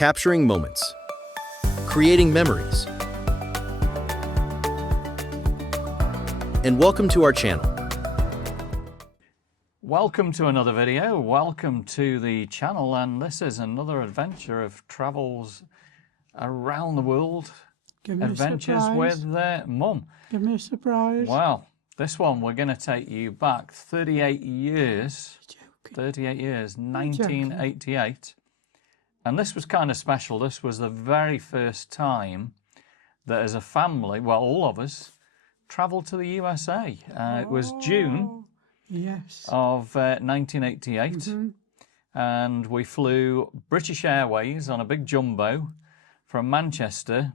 capturing moments, creating memories. And welcome to our channel. Welcome to another video. Welcome to the channel, and this is another adventure of travels around the world. Adventures with Mum. Give me a surprise. Well, this one we're going to take you back 38 years. 38 years, 1988. And this was kind of special. This was the very first time that as a family, well, all of us, travelled to the USA. It was June of 1988. And we flew British Airways on a big jumbo from Manchester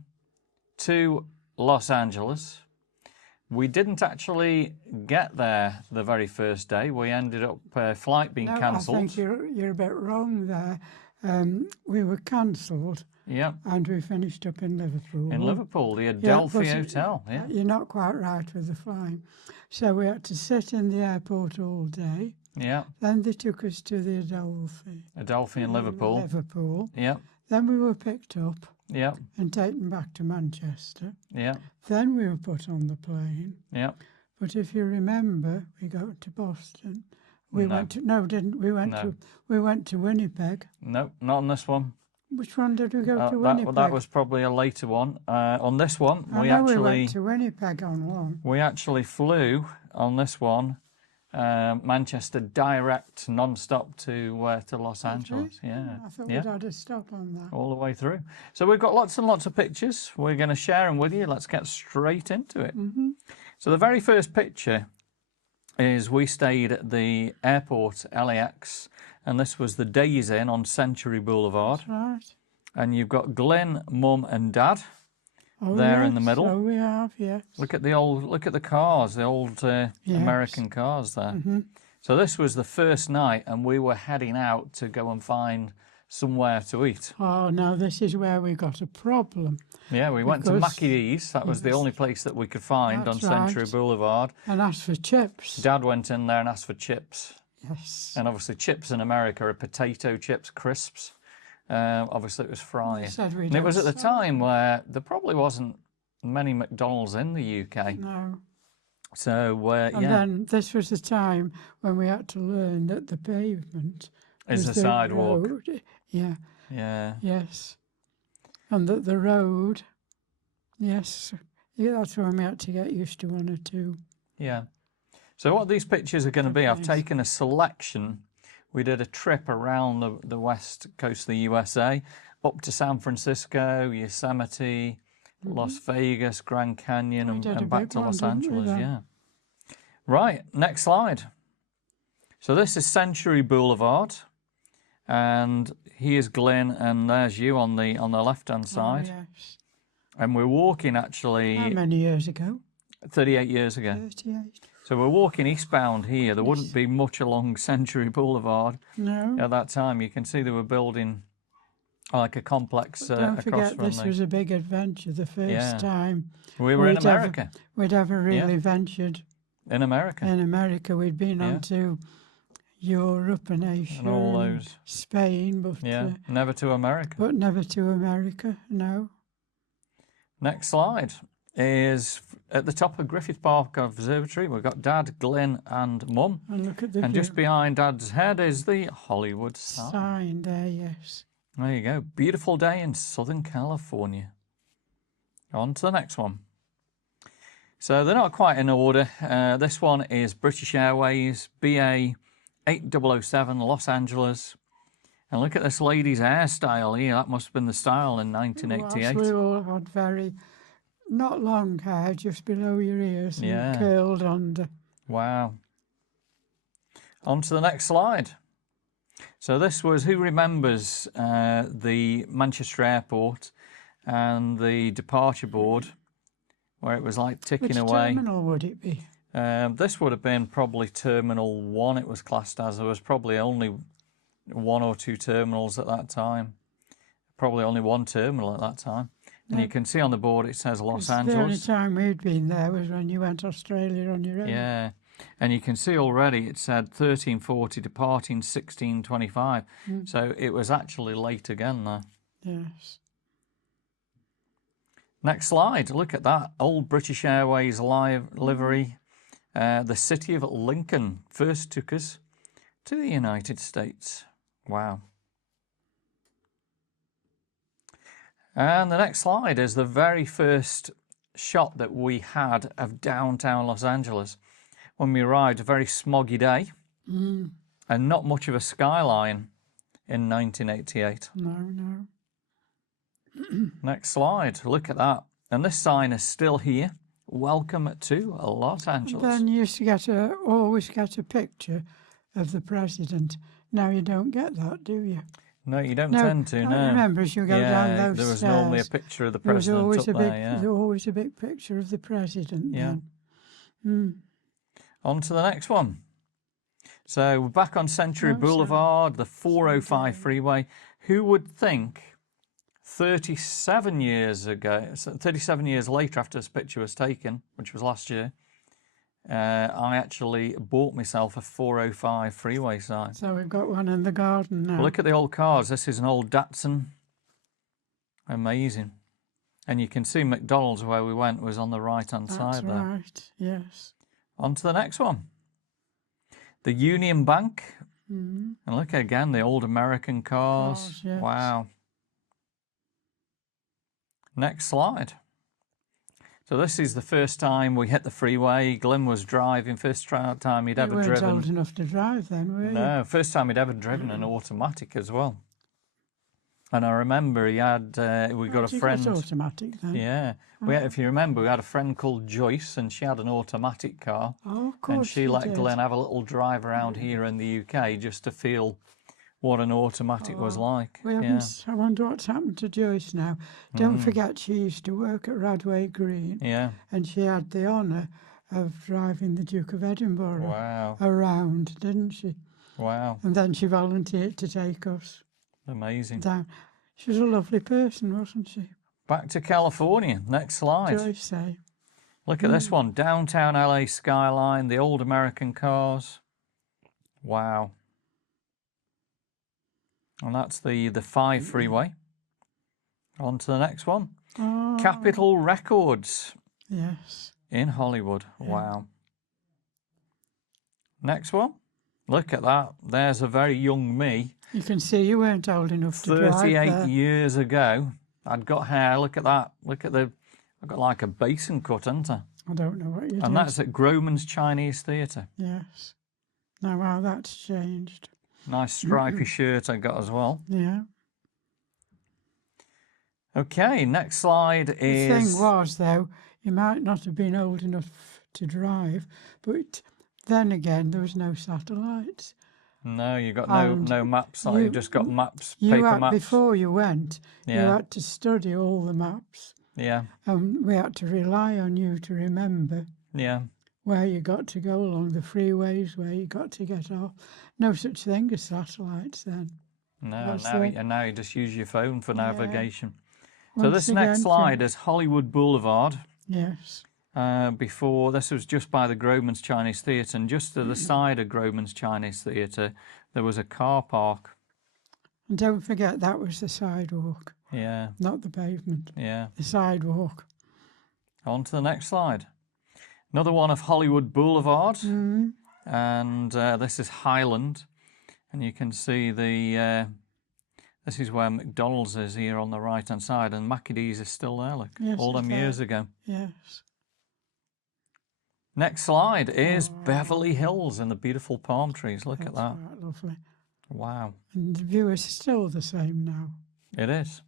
to Los Angeles. We didn't actually get there the very first day. We ended up flight being cancelled. I think you're a bit wrong there. We were cancelled. Yeah. And we finished up in Liverpool. In Liverpool, the Adelphi Hotel. Yeah. You're not quite right with the flying. So we had to sit in the airport all day. Yeah. Then they took us to the Adelphi. Adelphi in Liverpool. Liverpool. Yeah. Then we were picked up. Yeah. And taken back to Manchester. Yeah. Then we were put on the plane. Yeah. But if you remember, we got to Boston. We went to we went to Winnipeg. No, not on this one. Which one did we go to Winnipeg? That was probably a later one. On this one, we went to Winnipeg on one. We actually flew on this one, Manchester direct, non-stop to Los Angeles. Yeah, I thought we'd had a stop on that. All the way through. So we've got lots and lots of pictures. We're going to share them with you. Let's get straight into it. So the very first picture is we stayed at the airport, LAX, and this was the Days Inn on Century Boulevard. That's right. And you've got Glyn, Mum and Dad there in the middle. Oh, we have, yes. Look at the cars, the old American cars there. So this was the first night, and we were heading out to go and find somewhere to eat. Oh, now this is where we got a problem. Yeah, we went to Mackie D's. That was the only place that we could find on Century Boulevard. And asked for chips. Dad went in there and asked for chips. Yes. And obviously chips in America are potato chips, crisps. Obviously it was fries. And it was at the time where there probably wasn't many McDonald's in the UK. No. So, and then this was the time when we had to learn that the pavement is a sidewalk. Road. Yeah. Yeah. Yes. And that the road, yes, that's when we had to get used to one or two. Yeah. So what these pictures are going to be, I've taken a selection. We did a trip around the west coast of the USA, up to San Francisco, Yosemite, Las Vegas, Grand Canyon, and back to Los Angeles. Yeah. Right, next slide. So this is Century Boulevard, and here's Glyn, and there's you on the left-hand side. Oh, yes. And we're walking actually... How many years ago? 38 years ago. 38. So we're walking eastbound here. There wouldn't be much along Century Boulevard. No. At that time. You can see they were building like a complex Don't across forget, from this was a big adventure, the first time. We were in America. We'd ever really ventured. In America. In America. We'd been on to Europe and Asia and all those. Spain, but never to America. But never to America, no. Next slide is at the top of Griffith Park Observatory. We've got Dad, Glyn and Mum. And look at the view. Just behind Dad's head is the Hollywood sign. Sign there, yes. There you go. Beautiful day in Southern California. On to the next one. So they're not quite in order. This one is British Airways, BA 8007, Los Angeles. And look at this lady's hairstyle here. That must have been the style in 1988. We all had very, not long hair, just below your ears and curled under. Wow. On to the next slide. So this was, who remembers the Manchester Airport and the departure board, where it was like ticking away. Which terminal would it be? This would have been probably Terminal 1, it was classed as. There was probably only one or two terminals at that time. Probably only one terminal at that time. And you can see on the board it says Los Angeles. The only time we'd been there was when you went to Australia on your own. Yeah. And you can see already it said 1340, departing 1625. So it was actually late again there. Yes. Next slide. Look at that. Old British Airways livery. The city of Lincoln first took us to the United States. Wow. And the next slide is the very first shot that we had of downtown Los Angeles when we arrived. A very smoggy day and not much of a skyline in 1988. No. Next slide. Look at that. And this sign is still here. Welcome to Los Angeles. Then you used to always get a picture of the president. Now you don't get that, do you? No, you don't tend to, no. I remember as you go down those there was stairs, normally a picture of the there was president always up a big, there, yeah. there was always a big picture of the president then. On to the next one. So we're back on Century Boulevard, the 405 freeway. Who would think 37 years ago, 37 years later after this picture was taken, which was last year, I actually bought myself a 405 freeway sign. So we've got one in the garden now. Look at the old cars. This is an old Datsun. Amazing. And you can see McDonald's where we went was on the right-hand side there. Right, yes. On to the next one. The Union Bank. And look again, the old American cars. Yes. Wow. Next slide. So this is the first time we hit the freeway. Glenn was driving, first time he'd ever driven. You weren't old enough to drive then, were you? No, first time he'd ever driven an automatic as well. And I remember he had, we got a friend. It was automatic then. Yeah. If you remember, we had a friend called Joyce and she had an automatic car. Oh, of course And she let Glenn have a little drive around here in the UK just to feel what an automatic was like. We haven't, I wonder what's happened to Joyce now. Don't forget she used to work at Radway Green. Yeah. And she had the honour of driving the Duke of Edinburgh around, didn't she? Wow. And then she volunteered to take us Amazing. down. She was a lovely person, wasn't she? Back to California. Next slide. Joyce say. Look at this one. Downtown LA skyline, the old American cars. Wow. And that's the 5 freeway. On to the next one. Oh, Capitol Records yes. in Hollywood. Wow. Next one. Look at that. There's a very young me. You can see you weren't old enough to drive 38 there. years ago. I'd got hair. Look at that. Look at I've got like a basin cut, haven't I? I don't know what you did. And that's at Groman's Chinese Theatre. Yes. Now, wow, that's changed. Nice stripy shirt I got as well. Yeah. Okay, next slide is... The thing was, though, you might not have been old enough to drive, but then again, there was no satellites. No, you got And no maps. Like you just got maps, You paper had, maps. before you went, you Yeah. had to study all the maps, Yeah, and we had to rely on you to remember yeah. where you got to go along the freeways, where you got to get off. No such thing as satellites then. No, That's now you just use your phone for navigation. So Once this again, next slide is Hollywood Boulevard. Yes. Before, this was just by the Groman's Chinese Theatre, and just to the side of Groman's Chinese Theatre, there was a car park. And don't forget, that was the sidewalk, Yeah, not the pavement. yeah. The sidewalk. On to the next slide. Another one of Hollywood Boulevard, and this is Highland, and you can see the. This is where McDonald's is here on the right-hand side, and Mackie D's is still there. Look, Yes, all them it's years there. ago. Yes. Next slide is Beverly Hills and the beautiful palm trees. Look at that. Right, lovely. Wow, And the view is still the same now. it is.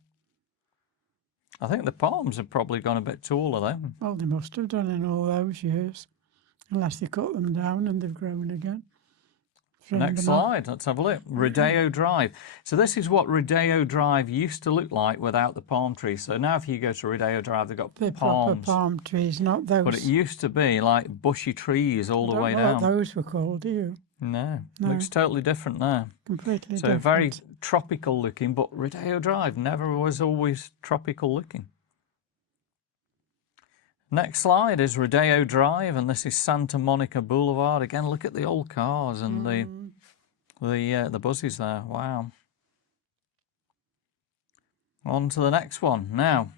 I think the palms have probably gone a bit taller though. Well, they must have done in all those years, unless they cut them down and they've grown again. Trimmed Next them off. slide, let's have a look. Rodeo Drive. So this is what Rodeo Drive used to look like without the palm trees. So now if you go to Rodeo Drive, they've got The proper palms. palm trees, not those. But it used to be like bushy trees all the way don't know what down. those were called, do you? No, No. looks totally different now. Completely So different. very tropical looking, but Rodeo Drive never was always tropical looking. Next slide is Rodeo Drive, and this is Santa Monica Boulevard. Again, look at the old cars and the buses there. Wow. On to the next one. Now,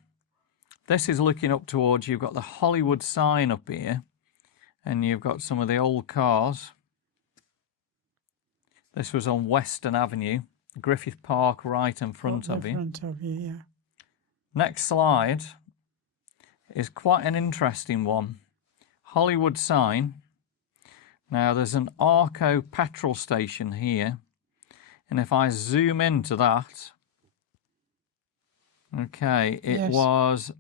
this is looking up towards, you've got the Hollywood sign up here, and you've got some of the old cars. This was on Western Avenue, Griffith Park right in front of you. In front of you, yeah. Next slide is quite an interesting one. Hollywood sign. Now there's an Arco petrol station here, and if I zoom into that, okay, it Yes. was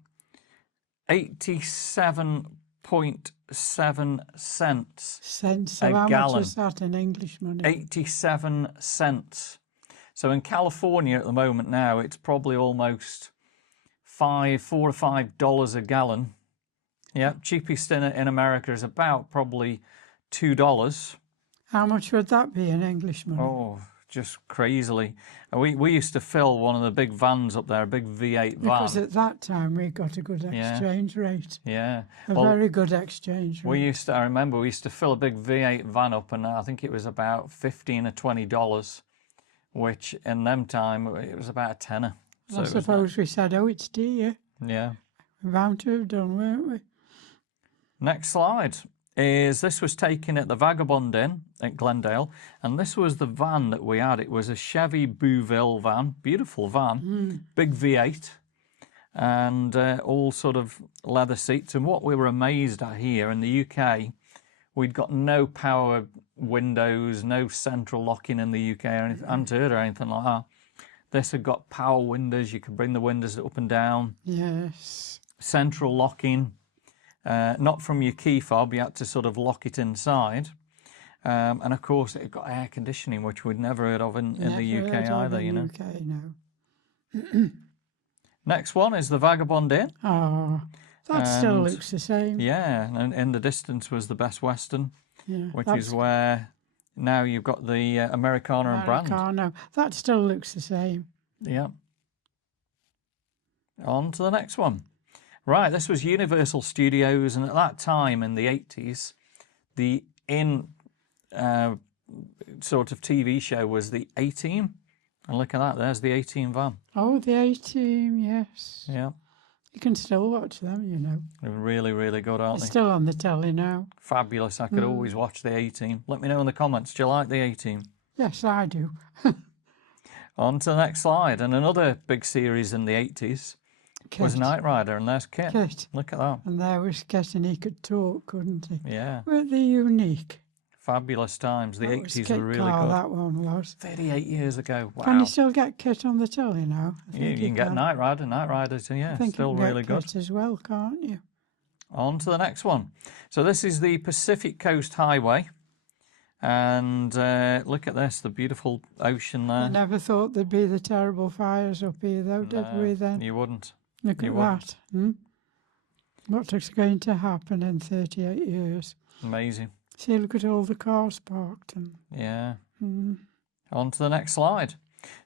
87.7 cents. Cents. So A how gallon. much is that in English money? 87 cents. So in California at the moment now, it's probably almost $4 or $5 a gallon. Yeah, cheapest in America is about probably $2. How much would that be in English money? Oh, just crazily. We used to fill one of the big vans up there, a big V8 van. Because at that time we got a good Yeah. exchange rate. Yeah. A Well, very good exchange rate. I remember we used to fill a big V8 van up, and I think it was about $15 or $20, which in them time it was about a tenner. So I it was suppose we said, oh, it's dear. yeah. We're bound to have done, weren't we? Next slide is, this was taken at the Vagabond Inn at Glendale, and this was the van that we had. It was a Chevy Bouville van, beautiful van, big V8, and all sort of leather seats. And what we were amazed at here in the UK, we'd got no power windows, no central locking in the UK, or anything, I hadn't heard or anything like that. This had got power windows, you could bring the windows up and down, Yes. central locking. Not from your key fob, you had to sort of lock it inside. And of course, it got air conditioning, which we'd never heard of in the UK Never heard of either, in you know. UK, no. Next one is the Vagabond Inn. Oh, that still And- looks the same. Yeah, and in the distance was the Best Western, Yeah, which that's is where now you've got the Americana and Brand. Americano. That still looks the same. Yeah. On to the next one. Right, this was Universal Studios, and at that time in the 80s, the sort of TV show was the A-Team. And look at that, there's the A-Team van. Oh, the A-Team, yes. Yeah, You can still watch them, you know. they're really, really good, aren't They're they? still on the telly now. Fabulous. I could always watch the A-Team. Let me know in the comments, do you like the A-Team? Yes, I do. On to the next slide. And another big series in the 80s was Kit. Knight Rider, and there's Kit. Kit. Look at that. And there was Kit, and he could talk, couldn't he? Yeah, Weren't they unique? fabulous times. The That was 80s Kit were really Car, good. that one was. 38 years ago. Wow. Can you still get Kit on the telly now? I You think can get Knight Rider. Knight Rider's, I yeah, think still you can really get good. Kit as well, can't you? On to the next one. So this is the Pacific Coast Highway. And look at this, the beautiful ocean I there. never thought there'd be the terrible fires up here, though, did No, we then? You wouldn't. Look you at wouldn't. that. Hmm? What's going to happen in 38 years? Amazing. See, look at all the cars parked. And, Yeah. mm, On to the next slide.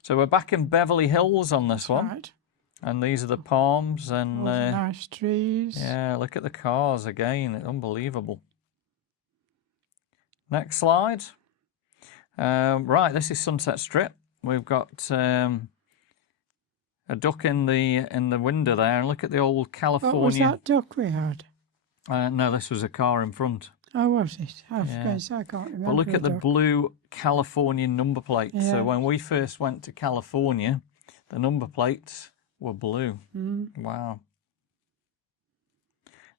So we're back in Beverly Hills on this one. right. And these are the palms. And All the nice trees. yeah, look at the cars again. Unbelievable. Next slide. Right, this is Sunset Strip. We've got a duck in the window there, and look at the old California. What was that duck we had? No, this was a car in front. Oh, was it? I was Yeah. going to say, I can't remember. But look at the duck. blue California number plates. Yeah. So when we first went to California, the number plates were blue. Mm. Wow.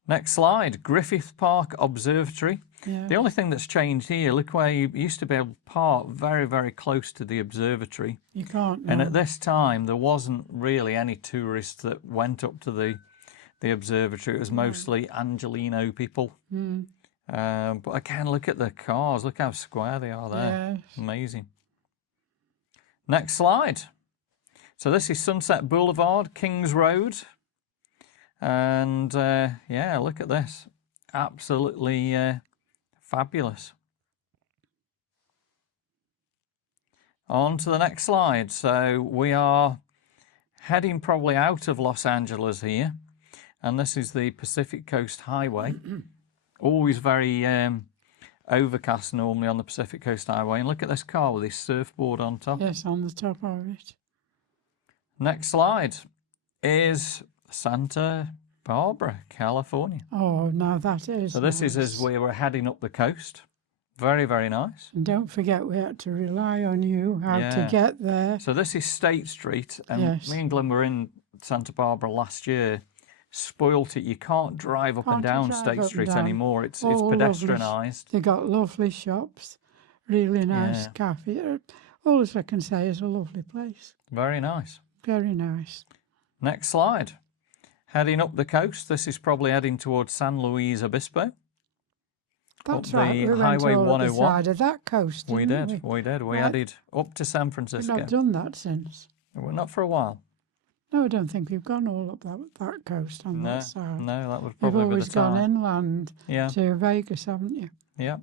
Next slide, Griffith Park Observatory. Yeah. The only thing that's changed here, look where you used to be able to park very, very close to the observatory. You can't. And now. at this time, there wasn't really any tourists that went up to the observatory. It was mostly Angelino people. Mm. But again, look at the cars. Look how square they are there. Yes. Amazing. Next slide. So this is Sunset Boulevard, Kings Road. And yeah, look at this. Absolutely fabulous. On to the next slide. So we are heading probably out of Los Angeles here. And this is the Pacific Coast Highway. Always very overcast normally on the Pacific Coast Highway. And look at this car with this surfboard on top. Yes, on the top of it. Next slide. is Santa Barbara, California. Oh, now that is So this is nice. as we were heading up the coast. Very, very nice. And don't forget, we had to rely on you how to Yeah. get there. So this is State Street, and Yes. me and Glenn were in Santa Barbara last year. Spoilt it. You can't drive up and Can't down drive State up and Street down. anymore. It's All lovely. pedestrianised. They got lovely shops, really nice Yeah. cafe. All I can say is a lovely place. Very nice. Very nice. Next slide. Heading up the coast. This is probably heading towards San Luis Obispo. That's Up right. the We went Highway all up the 101. side of that coast, We didn't did. we? We did. We Right. headed up to San We've Francisco. not done that since. Well, not for a while. No, I don't think we've gone all up that coast on No, that side. no, that would You've probably be always the gone time. inland Yeah, to Vegas, haven't you? yeah.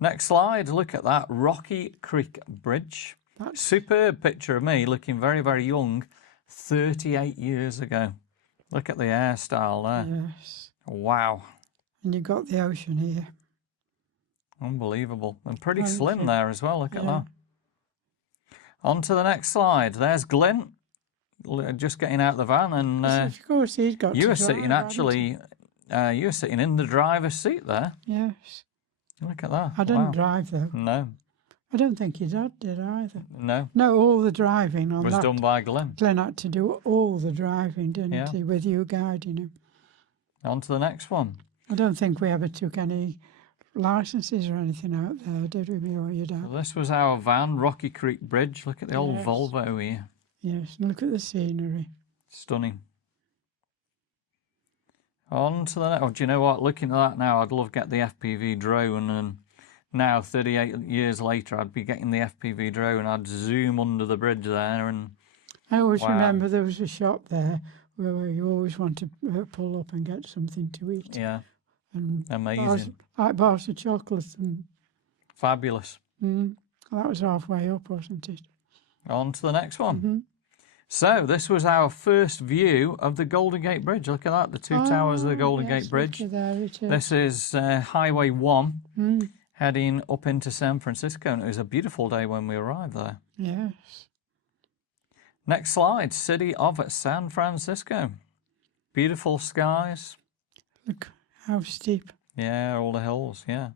Next slide. Look at that Rocky Creek Bridge. That's Superb picture of me looking very, very young, 38 years ago. Look at the hairstyle there. yes. Wow, And you've got the ocean here. unbelievable, and pretty Thank slim you. there as well. Look at Yeah. that. On to the next slide. There's Glyn, just getting out of the van, and Of course, he's got you to were drive, sitting hadn't he? actually. You were sitting in the driver's seat there. Yes. Look at that. I didn't Wow. drive though. No, I don't think your dad did either. no, No, all the driving on was that. done by Glyn. Glenn had to do all the driving, didn't Yeah. he, with you guiding him. On to the next one. I don't think we ever took any licenses or anything out there, did we, me or your dad? This was our van, Rocky Creek Bridge. Look at the old Yes. Volvo here. Yes, and look at the scenery. Stunning. On to the next. Oh, do you know what? Looking at that now, I'd love to get the FPV drone, and now 38 years later, I'd be getting the FPV drone. I'd zoom under the bridge there, and I always Wow. remember there was a shop there where you always want to pull up and get something to eat. yeah, And amazing, bars of chocolate, and fabulous. that was halfway up, wasn't it? On to the next one. Mm-hmm. So this was our first view of the Golden Gate Bridge. Look at that, the two towers of the Golden yes, Gate Bridge. look, there it is. This is Highway 1 Mm, heading up into San Francisco, and it was a beautiful day when we arrived there. yes. Next slide, city of San Francisco. Beautiful skies. Look how steep. Yeah, all the hills, yeah.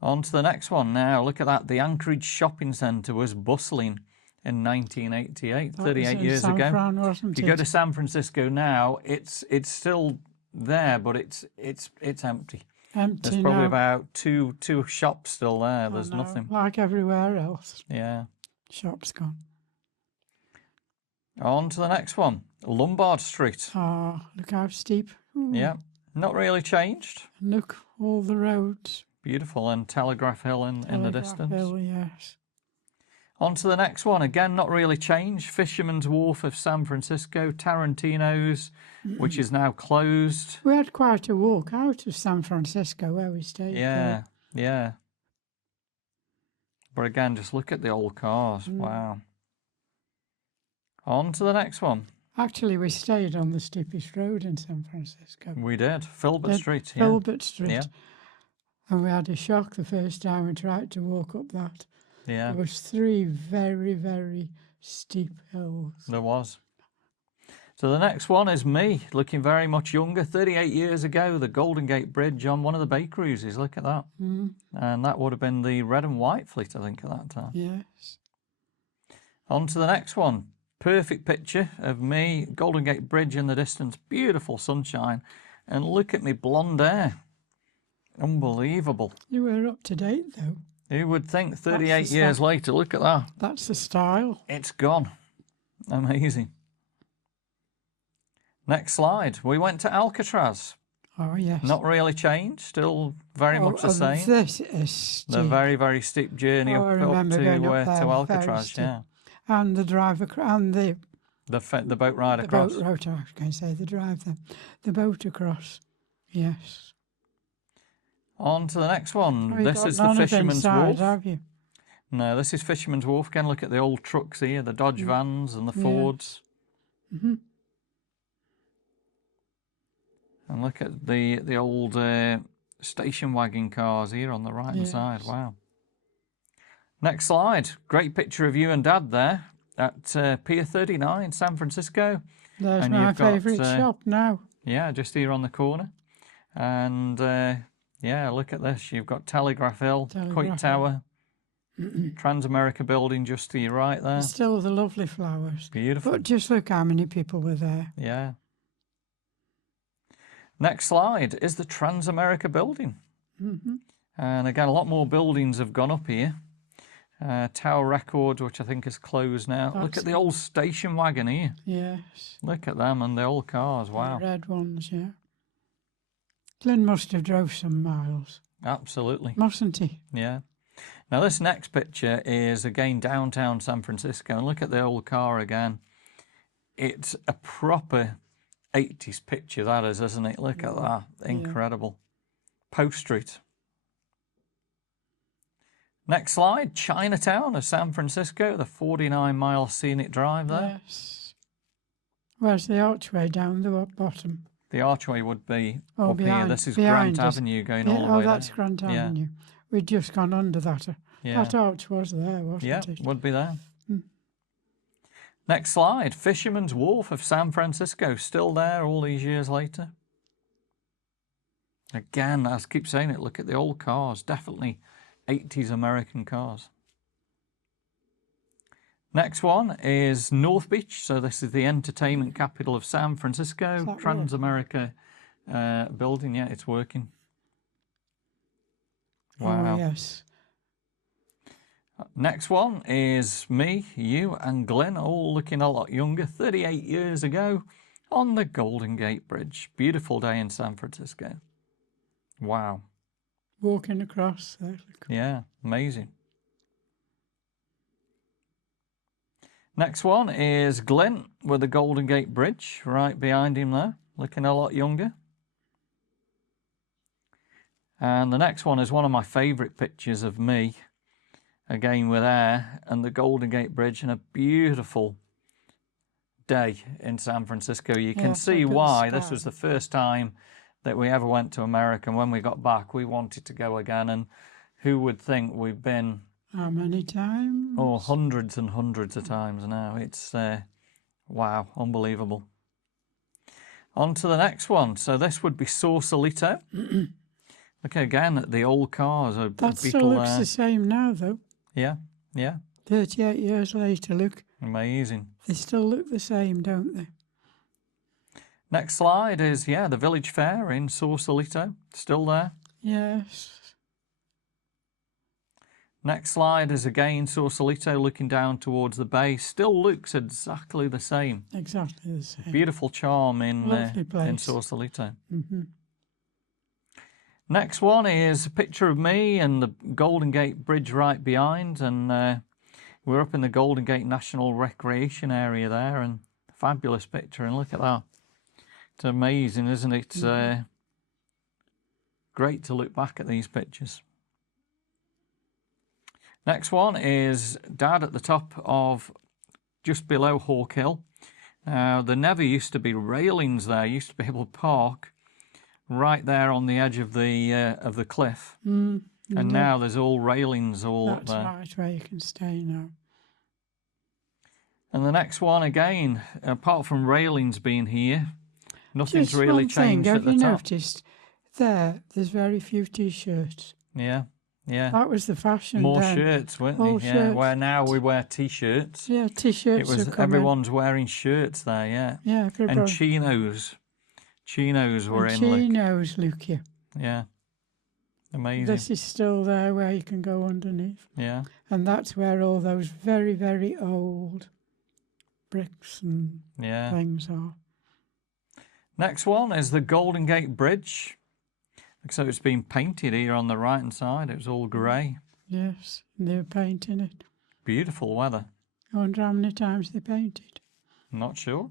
On to the next one now. Look at that. The Anchorage Shopping Centre was bustling in 1988, That 38 was in years San ago. Fran, wasn't If you go it? to San Francisco now, it's still there, but it's empty. Empty There's probably now. about two shops still there. I There's know, nothing. Like everywhere else. Yeah. Shop's gone. On to the next one. Lombard Street. Oh, look how steep. Ooh, Yeah. Not really changed. Look, all the roads. Beautiful. And Telegraph Hill in the Telegraph distance. Hill, yes. On to the next one. Again, not really changed. Fisherman's Wharf of San Francisco. Tarantino's, which is now closed. We had quite a walk out of San Francisco where we stayed. Yeah, yeah. But again, just look at the old cars. Mm. Wow. On to the next one. Actually, we stayed on the steepest road in San Francisco. We did. Filbert Did Street. Yeah. Filbert Street. Yeah. And we had a shock the first time we tried to walk up that. Yeah, There was 3 very, very steep hills. there was. So the next one is me, looking very much younger. 38 years ago, the Golden Gate Bridge on one of the Bay Cruises. Look at that. Mm, And that would have been the red and white fleet, I think, at that time. yes. On to the next one. Perfect picture of me, Golden Gate Bridge in the distance, beautiful sunshine. And look at me blonde hair. Unbelievable. You were up to date, though. Who would think 38 That's the years stuff. later, look at that. That's the style. It's gone. Amazing. Next slide. We went to Alcatraz. Oh, yes. Not really changed, still very much the same. This is steep. The very, very steep journey Oh, I up remember going up to there, very Alcatraz, steep. yeah. And the driver, and the The boat ride the across. boat road, I was going to say the drive there. The boat across. Yes. On to the next one. Oh, you This got is the none of Fisherman's inside, Wharf. have you? No, this is Fisherman's Wharf. Again, look at the old trucks here, the Dodge vans and the Yeah. Fords. Mhm. And look at the old station wagon cars here on the right hand side. Yes. Wow. Next slide. Great picture of you and Dad there. at Pier 39, San Francisco. There's And my you've got, favourite shop now. Yeah, just here on the corner. And yeah, look at this. You've got Telegraph Hill, Coit Telegraph Tower, Transamerica Building just to your right there. Still the lovely flowers. Beautiful. But just look how many people were there. Yeah. Next slide is the Transamerica Building. And again, a lot more buildings have gone up here. Tower Records, which I think is closed now. Look at the old station wagon here. Yes. Look at them and the old cars. Wow. The red ones, yeah. Glenn must have drove some miles, Absolutely. mustn't he? Yeah. Now this next picture is again downtown San Francisco. And look at the old car again. It's a proper 80s picture, that is, isn't it? Look at that. Incredible. Post Street. Next slide, Chinatown of San Francisco, the 49-mile scenic drive there. Yes. Where's the archway down the bottom? The archway would be Oh, up here. behind- This is behind Grant us. Avenue going Yeah, all the oh, way that's there. Grant Yeah. Avenue. We'd just gone under that. Yeah. That arch was there, wasn't Yeah, it? would be there. Next slide, Fisherman's Wharf of San Francisco, still there all these years later. Again, I keep saying it, look at the old cars, definitely 80s American cars. Next one is North Beach, so this is the entertainment capital of San Francisco, that Transamerica building, yeah, it's working. Wow. Oh, yes. Next one is me, you and Glenn, all looking a lot younger, 38 years ago on the Golden Gate Bridge. Beautiful day in San Francisco. Wow. Walking across there. Look. Yeah, amazing. Next one is Glenn with the Golden Gate Bridge right behind him there, looking a lot younger. And the next one is one of my favourite pictures of me. Again with air and the Golden Gate Bridge and a beautiful day in San Francisco. You can Yes, see look at the why this sky. was the first time that we ever went to America. And when we got back, we wanted to go again. And who would think we've been, How many times? oh, hundreds and hundreds of times now. It's, wow, unbelievable. On to the next one. So this would be Sausalito. Look again at the old cars. That still looks the same now, though. Yeah, yeah. 38 years later, look. Amazing. They still look the same, don't they? Next slide is, yeah, the Village Fair in Sausalito. Still there. Yes. Next slide is again Sausalito looking down towards the bay. Still looks exactly the same. Exactly the same. Beautiful charm in Lovely place. Sausalito. Mm-hmm. Next one is a picture of me and the Golden Gate Bridge right behind. And we're up in the Golden Gate National Recreation Area there. And fabulous picture. And look at that. It's amazing, isn't it? It's great to look back at these pictures. Next one is Dad at the top of just below Hawk Hill. There never used to be railings there. You used to be able to park right there on the edge of the cliff. And now there's all railings all up That's there. right where you can stay now. And the next one again, apart from railings being here, nothing's Just really one thing, changed at have the you top. noticed there's very few T-shirts. Yeah, yeah. That was the fashion More then. shirts, weren't All they? Yeah, shirts. where now we wear T-shirts. Yeah, It T-shirts was are coming. everyone's wearing shirts there, yeah. Yeah, And everybody. chinos. Chinos were in, look. Chinos, look here. Yeah. Amazing. This is still there where you can go underneath. Yeah. And that's where all those very, very old bricks and Yeah. things are. Next one is the Golden Gate Bridge. Looks like it's been painted here on the right hand side. It was all grey. Yes, and they were painting it. Beautiful weather. I wonder how many times they painted. Not sure.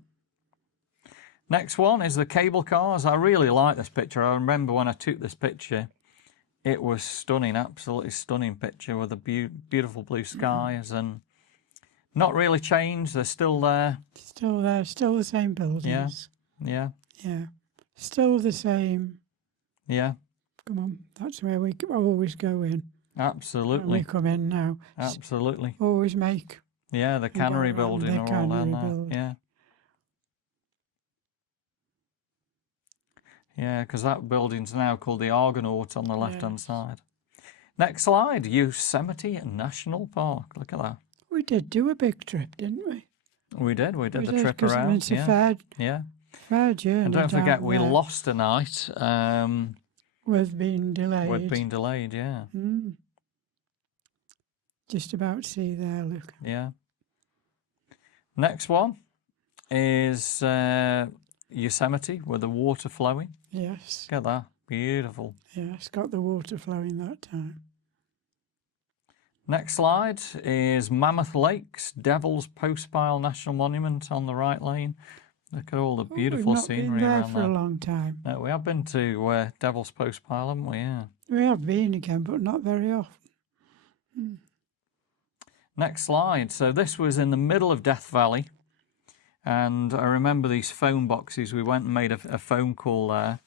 Next one is the cable cars. I really like this picture. I remember when I took this picture, it was stunning, absolutely stunning picture with the beautiful blue skies and not really changed. They're still there. Still there, still the same buildings. Yeah. Yeah. Still the same. Yeah. Come on, that's where we always go in. When we Absolutely. come in now. Absolutely. Always make Yeah, the cannery building the are all down cannery there. building. Yeah. Yeah, because that building's now called the Argonaut on the left-hand Yes. side. Next slide, Yosemite National Park. Look at that. We did do a big trip, didn't we? We did the trip 'cause around. It's a Yeah, yeah. fair journey. And don't forget, down we there lost a night. with being delayed. We'd been delayed, yeah. Just about to see there, look. Yeah. Next one is Yosemite with the water flowing. Yes. Look at that. Beautiful. Yeah, it's got the water flowing that time. Next slide is Mammoth Lakes, Devil's Postpile National Monument on the right lane. Look at all the beautiful We've not scenery been there around for there. a long time. No, we have been to Devil's Postpile, haven't we? Yeah. We have been again, but not very often. Next slide. So this was in the middle of Death Valley. And I remember these phone boxes. We went and made a phone call there.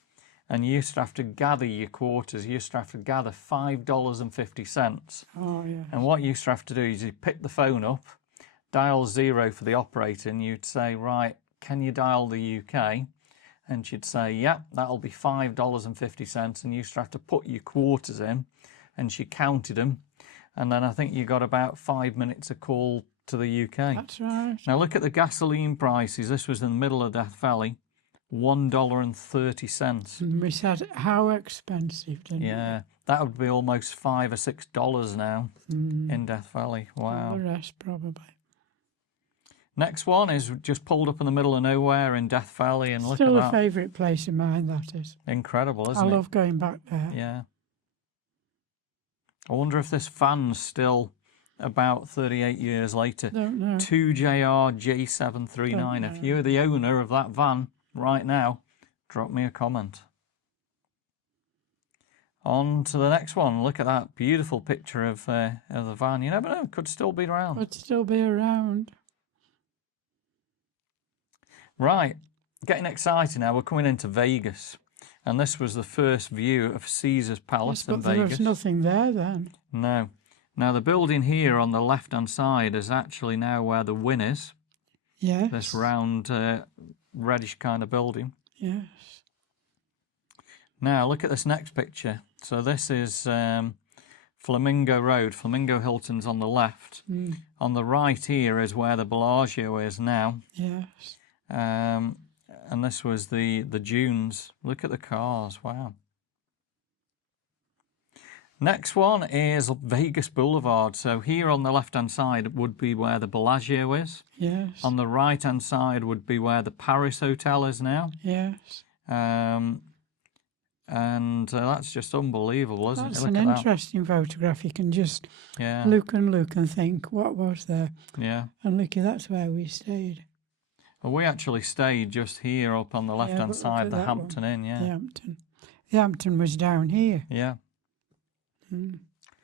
And you used to have to gather your quarters. You used to have to gather $5.50. Oh, yeah. And what you used to have to do is you pick the phone up, dial 0 for the operator, and you'd say, right, can you dial the UK? And she'd say, yeah, that'll be $5.50. And you used to have to put your quarters in, and she counted them. And then I think you got about 5 minutes a call to the UK. That's right. Now look at the gasoline prices. This was in the middle of Death Valley. $1.30. And we said, how expensive, didn't Yeah, that would be almost $5 or $6 now in Death Valley. we? Wow. The rest, probably. Next one is just pulled up in the middle of nowhere in Death Valley, and look Still at a that. favourite place of mine, that is. Incredible, I isn't it? love going back there. Yeah. I wonder if this van's still about 38 years later. Don't know. 2JR J739. If you're the owner of that van right now, drop me a comment. On to the next one. Look at that beautiful picture of the van. You never know, could still be around. Would still be around. Right, getting excited now. We're coming into Vegas. And this was the first view of Caesar's Palace Yes, in but there was Vegas. nothing there then. No. Now, the building here on the left-hand side is actually now where the Wynn is. Yes. This round, reddish kind of building. Yes. Now, look at this next picture. So this is Flamingo Road. Flamingo Hilton's on the left. On the right here is where the Bellagio is now. Yes. And this was the dunes. Look at the cars. Wow. Next one is Vegas Boulevard. So here on the left-hand side would be where the Bellagio is. Yes. On the right-hand side would be where the Paris Hotel is now. Yes. And that's just unbelievable, isn't That's it? Look an at interesting photograph. You can just that. Yeah, look and think, what was there? yeah. And looky, that's where we stayed. Well, we actually stayed just here up on the but left-hand look side, at the that one. Hampton Inn, yeah. The Hampton. The Hampton was down here. Yeah,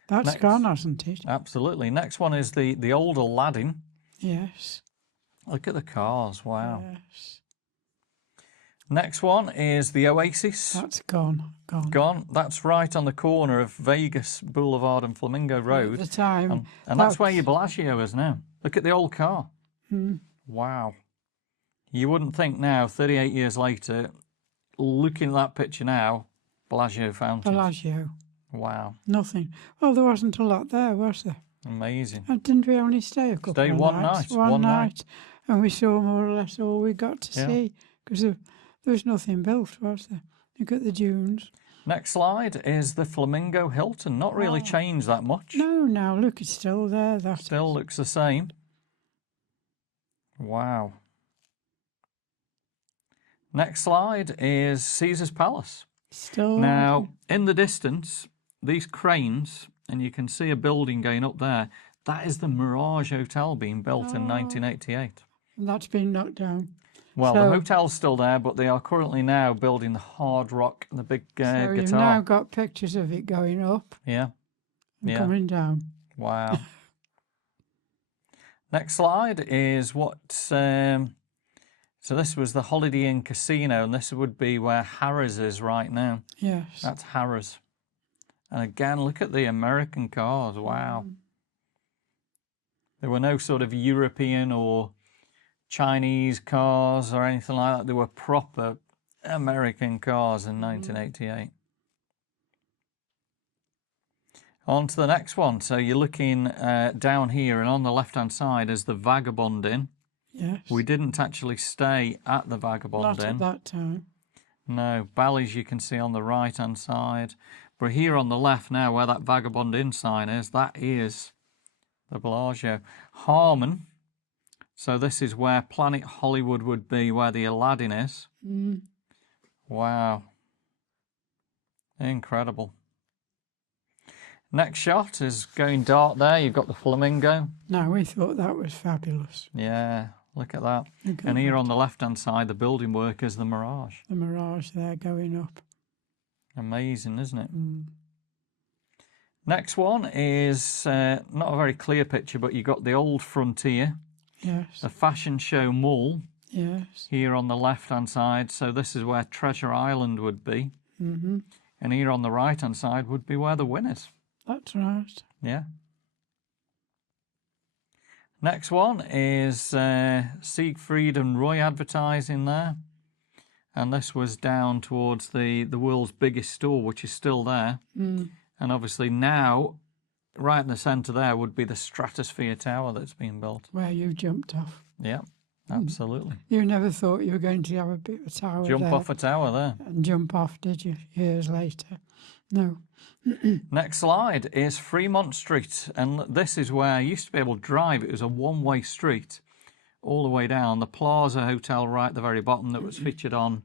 That's Next. gone, hasn't it? absolutely. Next one is the old Aladdin. Yes. Look at the cars, wow. Yes. Next one is the Oasis. That's gone. Gone. That's right on the corner of Vegas Boulevard and Flamingo At Road. the time. And that's where your Bellagio is now. Look at the old car. Wow. You wouldn't think now, 38 years later, looking at that picture now, Bellagio Fountain. Bellagio. Wow. Nothing. Well, there wasn't a lot there, was there? Amazing. And didn't we only stay a couple Stayed of one nights? night, One one night. night. And we saw more or less all we got to Yeah. see. Because there was nothing built, was there? Look at the dunes. Next slide is the Flamingo Hilton. Not really changed that much. No, now look, it's still there. That Still looks the same. Wow. Next slide is Caesar's Palace. still Now, in the distance, these cranes, and you can see a building going up there, that is the Mirage Hotel being built in 1988. and that's been knocked down. Well, the So- hotel's still there, but they are currently now building the Hard Rock, the big So you've guitar. now got pictures of it going up Yeah, and yeah. coming down. Wow. Next slide is what. So this was the Holiday Inn Casino, and this would be where Harrah's is right now. Yes. That's Harrah's. And again, look at the American cars. Wow. There were no sort of European or Chinese cars or anything like that. They were proper American cars in 1988. On to the next one. So you're looking down here, and on the left-hand side is the Vagabond Inn. Yes. We didn't actually stay at the Vagabond Not Inn. at that time. No, Bally's you can see on the right-hand side. But here on the left now, where that Vagabond Inn sign is, that is the Bellagio. Harmon. So this is where Planet Hollywood would be, where the Aladdin is. Mm. Wow. Incredible. Next shot is going dark there. You've got the Flamingo. No, we thought that was fabulous. Yeah, look at that. Look at And here that. on the left-hand side, the building work is the Mirage. The Mirage there going up. Amazing, isn't it? Mm. Next one is not a very clear picture, but you've got the old Frontier, Yes. the Fashion Show Mall Yes. here on the left-hand side. So this is where Treasure Island would be. Mm-hmm. And here on the right-hand side would be where the Wynn is. That's right. Yeah. Next one is Siegfried and Roy advertising there. And this was down towards the world's biggest store, which is still there. Mm. And obviously now, right in the centre there would be the Stratosphere Tower that's being built. Where you jumped off. Yeah, absolutely. You never thought you were going to have a bit of a tower Jump there off a tower there. and jump off, did you, years later? No. Next slide is Fremont Street. And this is where I used to be able to drive. It was a one-way street all the way down. The Plaza Hotel right at the very bottom that was featured on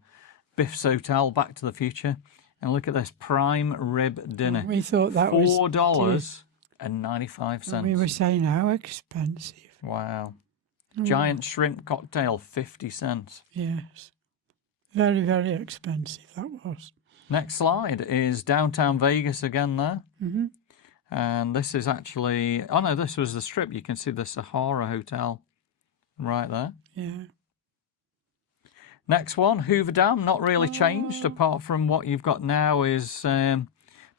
Biff's Hotel, Back to the Future. And look at this, prime rib dinner. We thought that was $4.95. We were saying how expensive. Wow. Giant shrimp cocktail, 50 cents. Yes. Very, very expensive that was. Next slide is downtown Vegas again there. Mm-hmm. And this is actually, oh no, this was the Strip. You can see the Sahara Hotel right there. Yeah. Next one, Hoover Dam, not really changed apart from what you've got now is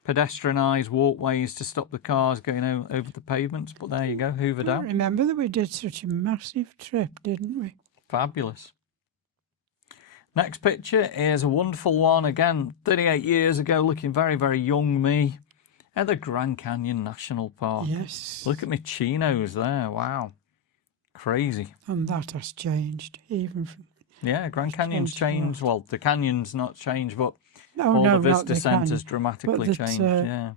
pedestrianised walkways to stop the cars going over the pavements. But there you go, Hoover I Dam. remember that we did such a massive trip, didn't we? Fabulous. Next picture is a wonderful one. Again, 38 years ago, looking very, very young me at the Grand Canyon National Park. Yes. Look at my chinos there. Wow. Crazy. And that has changed, even from... Yeah, Grand Canyon's changed. Well, the canyon's not changed, but Oh, all no, the not visitor the centres canyon, dramatically but that, changed. Yeah.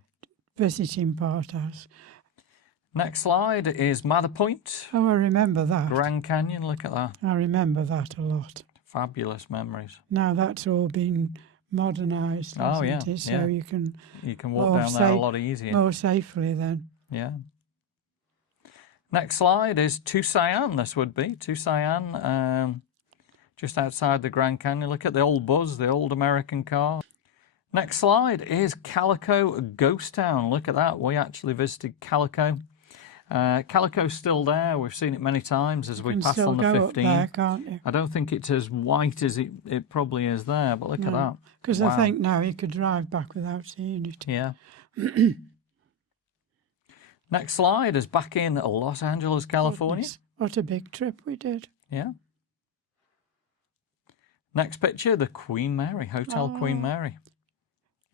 visiting part has. Next slide is Mather Point, Oh, I remember that. Grand Canyon. Look at that. I remember that a lot. Fabulous memories. Now that's all been modernised, Oh, hasn't yeah, it? So yeah. you can You can walk more down there a safe- lot easier. more safely then. Yeah. Next slide is Tusayan. This would be Tusayan, just outside the Grand Canyon. Look at the old Buzz, the old American car. Next slide is Calico Ghost Town. Look at that. We actually visited Calico. Calico's still there. We've seen it many times as we You can pass still on the go 15. up there, can't you? I don't think it's as white as it probably is there, but look at that. Because Wow. I think now you could drive back without seeing it. Yeah. Next slide is back in Los Angeles, California. Goodness, what a big trip we did. Yeah. Next picture, the Queen Mary, Hotel Queen Mary.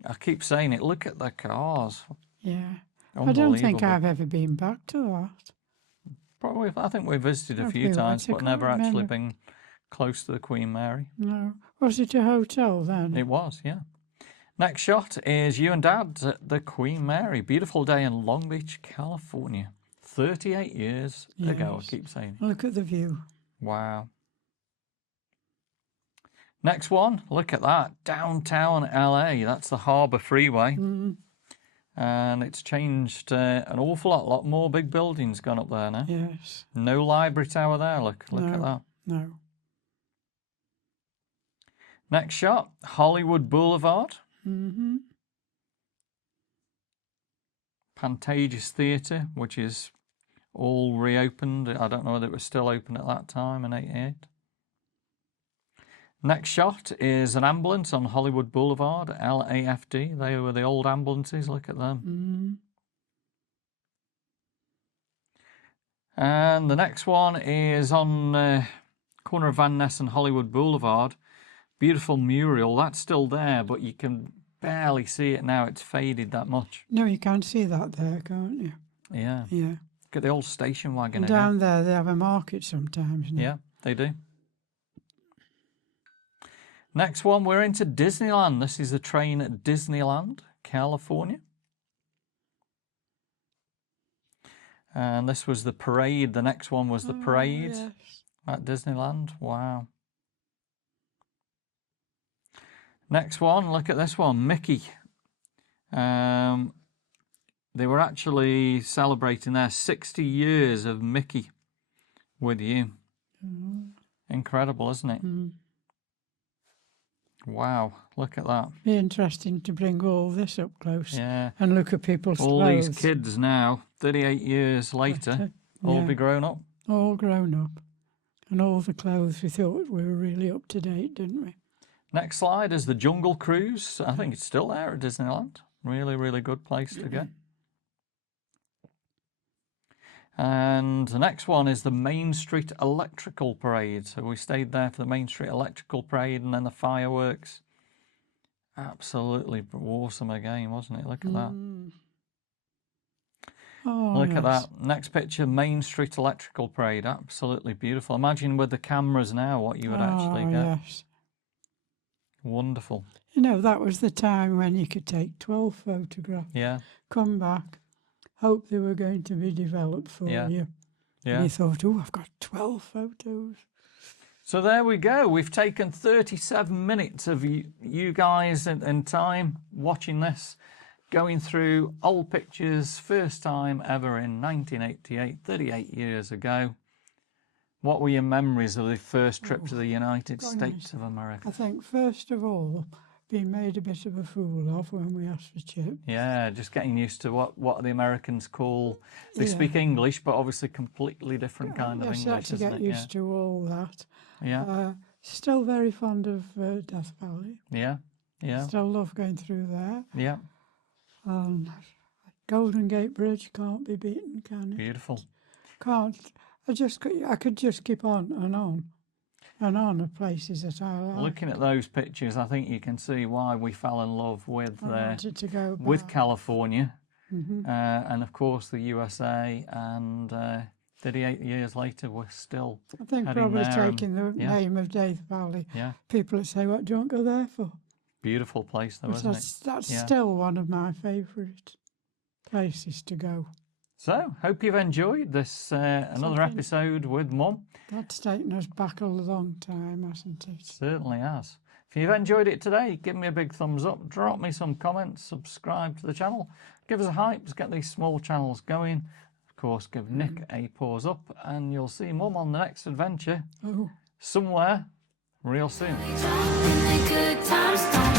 I keep saying it, look at the cars. Yeah. I don't think Unbelievable. I've ever been back to that. Probably, I think we visited a Probably few once, times, I but can't never actually remember. been close to the Queen Mary. No. Was it a hotel then? It was, yeah. Next shot is you and Dad at the Queen Mary. Beautiful day in Long Beach, California. 38 years ago, I Yes. keep saying. Look at the view. Wow. Next one, look at that. Downtown LA. That's the Harbour Freeway. Mm, And it's changed an awful lot more big buildings gone up there now. yes. No library tower there, look at No. that. No. Next shot, Hollywood Boulevard. Mm-hmm. Pantages Theatre, which is all reopened. I don't know whether it was still open at that time in 88. Next shot is an ambulance on Hollywood Boulevard, LAFD. They were the old ambulances, look at them. And the next one is on corner of Van Ness and Hollywood Boulevard. Beautiful mural. That's still there, but you can barely see it now. It's faded that much. No, you can't see that there, can't you? Yeah. Yeah. Look at the old station wagon And again. down there, they have a market sometimes. No? Yeah, they do. Next one, we're into Disneyland. This is a train at Disneyland, California. And this was the parade. The next one was the parade Yes. at Disneyland. Wow. Next one, look at this one, Mickey. They were actually celebrating their 60 years of Mickey with you. Incredible, isn't it? Wow, look at that. Be interesting to bring all this up close Yeah. and look at people's All clothes. these kids now, 38 years later, all Yeah. be grown up. All grown up. And all the clothes, we thought we were really up to date, didn't we? Next slide is the Jungle Cruise. I think it's still there at Disneyland. Really, really good place to go. And the next one is the Main Street Electrical Parade. So we stayed there for the Main Street Electrical Parade and then the fireworks. Absolutely awesome again, wasn't it? Look at that. Oh, Look yes. at that. Next picture, Main Street Electrical Parade. Absolutely beautiful. Imagine with the cameras now what you would actually Oh, get. yes. Wonderful. You know, that was the time when you could take 12 photographs, Yeah, come back, hope they were going to be developed for Yeah. you. yeah. And you thought, oh, I've got 12 photos. So there we go. We've taken 37 minutes of you guys in time watching this, going through old pictures, first time ever in 1988, 38 years ago. What were your memories of the first trip to the United States of America? I think, first of all, being made a bit of a fool of when we asked for chips. Yeah, just getting used to what the Americans call, they Yeah. speak English, but obviously completely different kind of Yes, you had English, to isn't get it? used to all that. Yeah, Still very fond of Death Valley. yeah, yeah, Still love going through there. yeah. Golden Gate Bridge can't be beaten, can it? Beautiful. Can't. I could just keep on and on of places that I like. Looking at those pictures, I think you can see why we fell in love with I wanted to go back. with California, and of course the USA. And 38 years later, we're still I think heading probably there, taking the yeah. name of Death Valley. Yeah, People would say, "What do you want to go there for?" beautiful place though, But isn't it? that's Yeah. still one of my favourite places to go. So, hope you've enjoyed this another Something- episode with Mum. That's taken us back a long time, hasn't it? Certainly has. If you've enjoyed it today, give me a big thumbs up, drop me some comments, subscribe to the channel, give us a hype, let's get these small channels going. Of course, give Nick a paws up, and you'll see Mum on the next adventure Oh. somewhere real soon. When the good times come